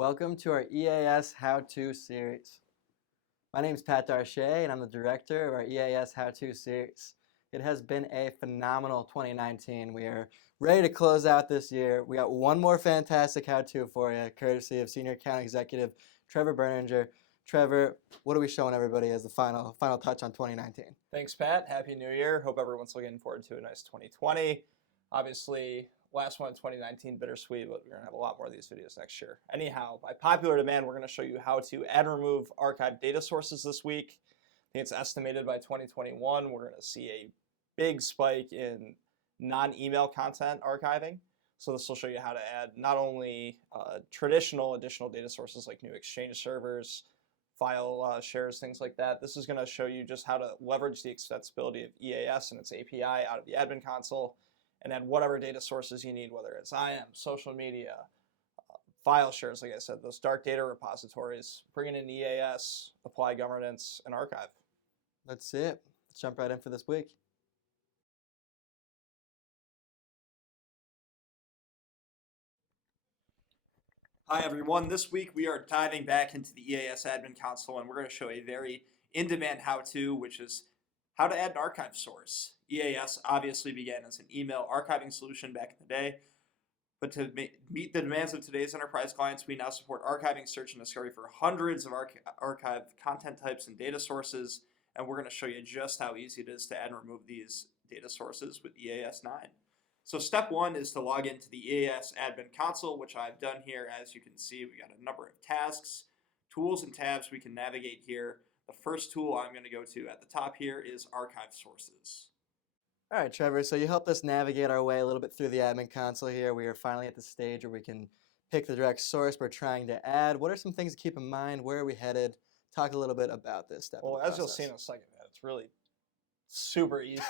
Welcome to our EAS How-To series. My name is Pat Darche, and I'm the director of our EAS How-To series. It has been a phenomenal 2019. We are ready to close out this year. We got one more fantastic how-to for you, courtesy of Senior Account Executive Trevor Berninger. Trevor, what are we showing everybody as the final touch on 2019? Thanks, Pat. Happy New Year. Hope everyone's looking forward to a nice 2020. Obviously, last one in 2019, bittersweet, but we're going to have a lot more of these videos next year. Anyhow, by popular demand, we're going to show you how to add and remove archived data sources this week. I think it's estimated by 2021, we're going to see a big spike in non-email content archiving. So this will show you how to add not only traditional additional data sources like new Exchange servers, file shares, things like that. This is going to show you just how to leverage the extensibility of EAS and its API out of the admin console and add whatever data sources you need, whether it's IM, social media, file shares, like I said, those dark data repositories, bring in EAS, apply governance, and archive. That's it. Let's jump right in for this week. Hi everyone, this week we are diving back into the EAS admin console and we're going to show a very in-demand how-to, which is how to add an archive source. EAS obviously began as an email archiving solution back in the day, but to meet the demands of today's enterprise clients, we now support archiving, search, and discovery for hundreds of archived content types and data sources, and we're going to show you just how easy it is to add and remove these data sources with EAS 9. So step one is to log into the EAS admin console, which I've done here. As you can see, we got a number of tasks, tools, and tabs we can navigate here. The first tool I'm going to go to at the top here is archive sources. All right, Trevor, so you helped us navigate our way a little bit through the admin console here. We are finally at the stage where we can pick the direct source we're trying to add. What are some things to keep in mind? Where are we headed? Talk a little bit about this step. Well, as you'll see in a second, it's really super easy.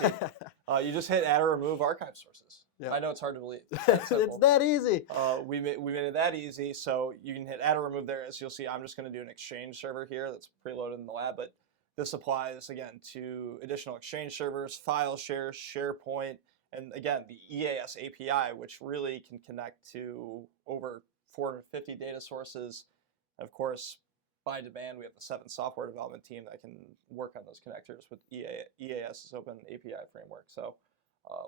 You just hit add or remove archive sources. Yep. I know it's hard to believe. It's that easy. We made it that easy, so you can hit add or remove there. As you'll see, I'm just going to do an Exchange server here that's preloaded in the lab, but this applies, again, to additional Exchange servers, file shares, Sharepoint, and again, the EAS API, which really can connect to over 450 data sources. And of course, by demand, we have the 7 software development team that can work on those connectors with EAS's open API framework. So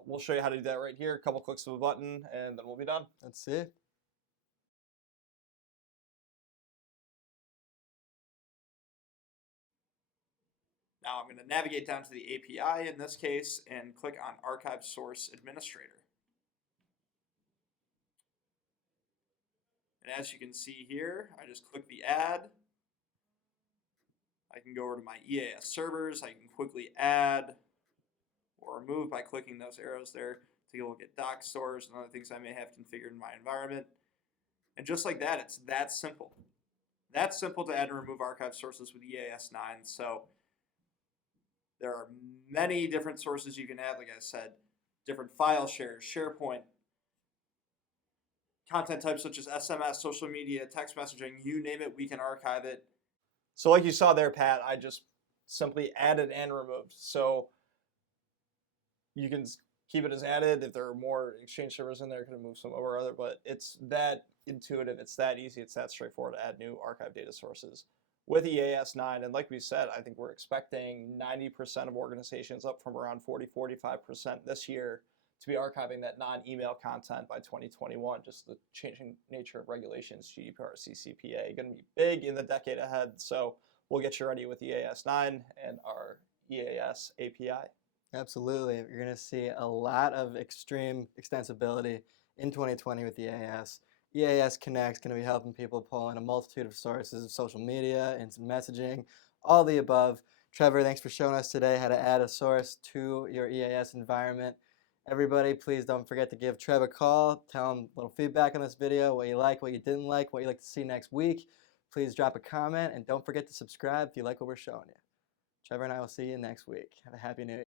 we'll show you how to do that right here. A couple clicks of a button, and then we'll be done. That's it. Now I'm going to navigate down to the API in this case and click on Archive Source Administrator. And as you can see here, I just click the add. I can go over to my EAS servers. I can quickly add or remove by clicking those arrows there. Take a look at doc stores and other things I may have configured in my environment. And just like that, it's that simple. That's simple to add and remove archive sources with EAS 9. So there are many different sources you can add, like I said, different file shares, Sharepoint, content types such as SMS, social media, text messaging, you name it, we can archive it. So like you saw there, Pat, I just simply added and removed. So you can keep it as added. If there are more Exchange servers in there, you can move some over other, but it's that intuitive, it's that easy, it's that straightforward to add new archive data sources with EAS 9. And like we said, I think we're expecting 90% of organizations, up from around 40-45% this year, to be archiving that non-email content by 2021. Just the changing nature of regulations, GDPR, CCPA, going to be big in the decade ahead. So we'll get you ready with EAS 9 and our EAS API. Absolutely. You're going to see a lot of extreme extensibility in 2020 with EAS. EAS Connect's going to be helping people pull in a multitude of sources of social media, instant messaging, all the above. Trevor, thanks for showing us today how to add a source to your EAS environment. Everybody, please don't forget to give Trevor a call. Tell him a little feedback on this video, what you like, what you didn't like, what you'd like to see next week. Please drop a comment, and don't forget to subscribe if you like what we're showing you. Trevor and I will see you next week. Have a happy New Year.